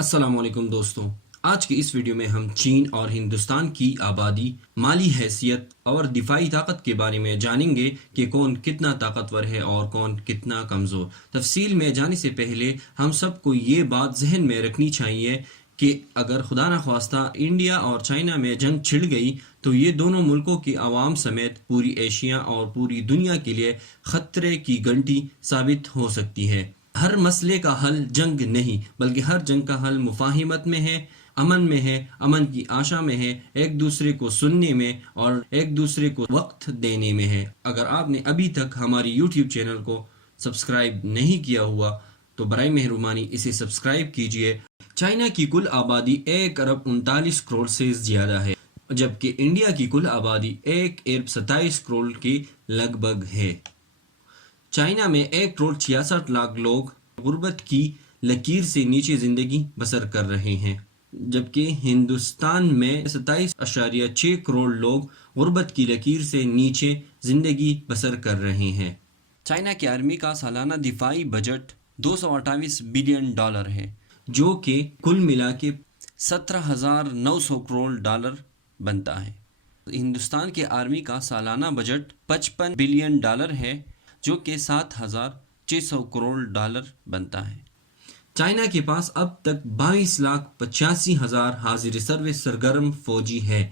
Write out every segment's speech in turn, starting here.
السلام علیکم دوستوں، آج کی اس ویڈیو میں ہم چین اور ہندوستان کی آبادی، مالی حیثیت اور دفاعی طاقت کے بارے میں جانیں گے کہ کون کتنا طاقتور ہے اور کون کتنا کمزور۔ تفصیل میں جانے سے پہلے ہم سب کو یہ بات ذہن میں رکھنی چاہیے کہ اگر خدا نخواستہ انڈیا اور چائنا میں جنگ چھڑ گئی تو یہ دونوں ملکوں کی عوام سمیت پوری ایشیا اور پوری دنیا کے لیے خطرے کی گھنٹی ثابت ہو سکتی ہے۔ ہر مسئلے کا حل جنگ نہیں، بلکہ ہر جنگ کا حل مفاہمت میں ہے، امن میں ہے، امن کی آشا میں ہے، ایک دوسرے کو سننے میں اور ایک دوسرے کو وقت دینے میں ہے۔ اگر آپ نے ابھی تک ہماری یوٹیوب چینل کو سبسکرائب نہیں کیا ہوا تو برائے مہربانی اسے سبسکرائب کیجئے۔ چائنا کی کل آبادی 1.39 ارب سے زیادہ ہے، جبکہ انڈیا کی کل آبادی 1.27 ارب کے لگ بھگ ہے۔ چائنا میں 1.66 کروڑ لوگ غربت کی لکیر سے نیچے زندگی بسر کر رہے ہیں، جبکہ ہندوستان میں 27.6 کروڑ لوگ غربت کی لکیر سے نیچے زندگی بسر کر رہے ہیں۔ چائنا کی آرمی کا سالانہ دفاعی بجٹ $228 بلین ہے، جو کہ کل ملا کے $17,900 بنتا ہے۔ ہندوستان کی آرمی کا سالانہ بجٹ $55 بلین ہے، جو کہ $7,600 بنتا ہے۔ چائنا کے پاس اب تک 22,85,000 حاضر سروس سرگرم فوجی ہے،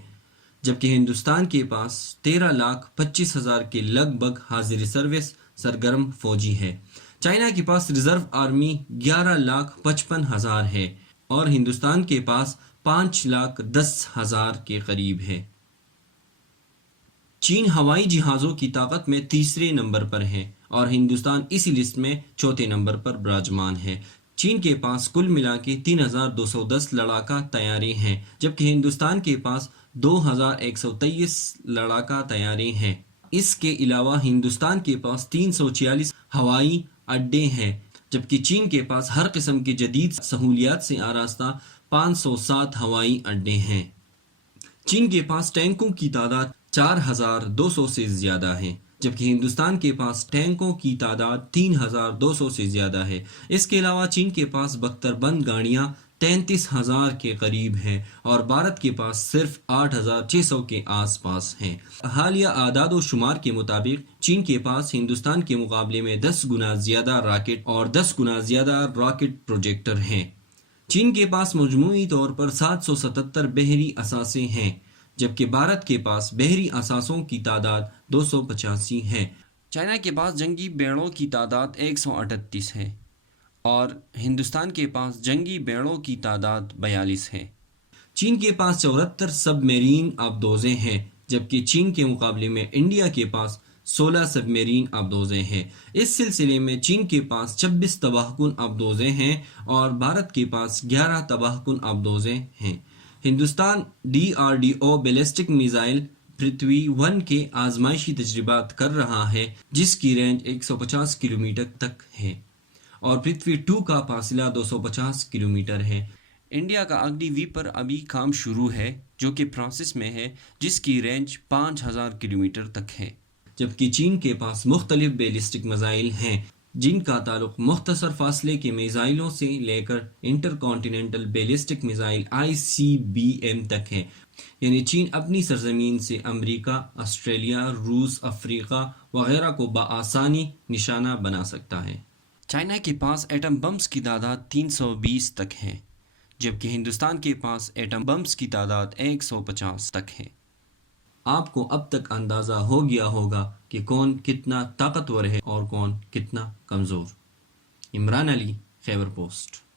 جبکہ ہندوستان کے پاس 13,25,000 کے لگ بھگ حاضر سروس سرگرم فوجی ہے۔ چائنا کے پاس ریزرو آرمی 11,55,000 ہے اور ہندوستان کے پاس 5,10,000 کے قریب ہے۔ چین ہوائی جہازوں کی طاقت میں تیسرے نمبر پر ہے اور ہندوستان اسی لسٹ میں چوتھے نمبر پر براجمان ہے۔ چین کے پاس کل ملا کے 3,210 لڑاکا طیارے ہیں، جبکہ ہندوستان کے پاس 2,123 لڑاکا طیارے ہیں۔ اس کے علاوہ ہندوستان کے پاس 346 ہوائی اڈے ہیں، جبکہ چین کے پاس ہر قسم کی جدید سہولیات سے آراستہ 507 ہوائی اڈے ہیں۔ چین کے پاس ٹینکوں کی تعداد 4,200 سے زیادہ ہے، جبکہ ہندوستان کے پاس ٹینکوں کی تعداد 3,200 سے زیادہ ہے۔ اس کے علاوہ چین کے پاس بختر بند گاڑیاں 33,000 کے قریب ہیں اور بھارت کے پاس صرف 8,600 کے آس پاس ہیں۔ حالیہ اعداد و شمار کے مطابق چین کے پاس ہندوستان کے مقابلے میں 10 گنا زیادہ راکٹ اور 10 گنا زیادہ راکٹ پروجیکٹر ہیں۔ چین کے پاس مجموعی طور پر 777 بحری اثاثے ہیں، جبکہ بھارت کے پاس بحری اثاثوں کی تعداد 285 ہے۔ چائنا کے پاس جنگی بیڑوں کی تعداد 138 ہے اور ہندوستان کے پاس جنگی بیڑوں کی تعداد 42 ہے۔ چین کے پاس 74 سب میرین آبدوزیں ہیں، جبکہ چین کے مقابلے میں انڈیا کے پاس 16 سب میرین آبدوزیں ہیں۔ اس سلسلے میں چین کے پاس 26 تباہ کن آبدوزیں ہیں اور بھارت کے پاس 11 تباہ کن آبدوزیں ہیں۔ ہندوستان DRDO بیلسٹک میزائل پرتھوی 1 کے آزمائشی تجربات کر رہا ہے، جس کی رینج 150 کلومیٹر تک ہے اور پرتھوی 2 کا فاصلہ 250 کلومیٹر ہے۔ انڈیا کا اگنی وی پر ابھی کام شروع ہے، جو کہ پروسیس میں ہے، جس کی رینج 5,000 کلومیٹر تک ہے، جبکہ چین کے پاس مختلف بیلسٹک میزائل ہیں جن کا تعلق مختصر فاصلے کے میزائلوں سے لے کر intercontinental ballistic missile ICBM تک ہے، یعنی چین اپنی سرزمین سے امریکہ، آسٹریلیا، روس، افریقہ وغیرہ کو بآسانی نشانہ بنا سکتا ہے۔ چائنا کے پاس ایٹم بمز کی تعداد 320 تک ہے، جبکہ ہندوستان کے پاس ایٹم بمز کی تعداد 150 تک ہے۔ آپ کو اب تک اندازہ ہو گیا ہوگا کہ کون کتنا طاقتور ہے اور کون کتنا کمزور۔ عمران علی، خیبر پوسٹ۔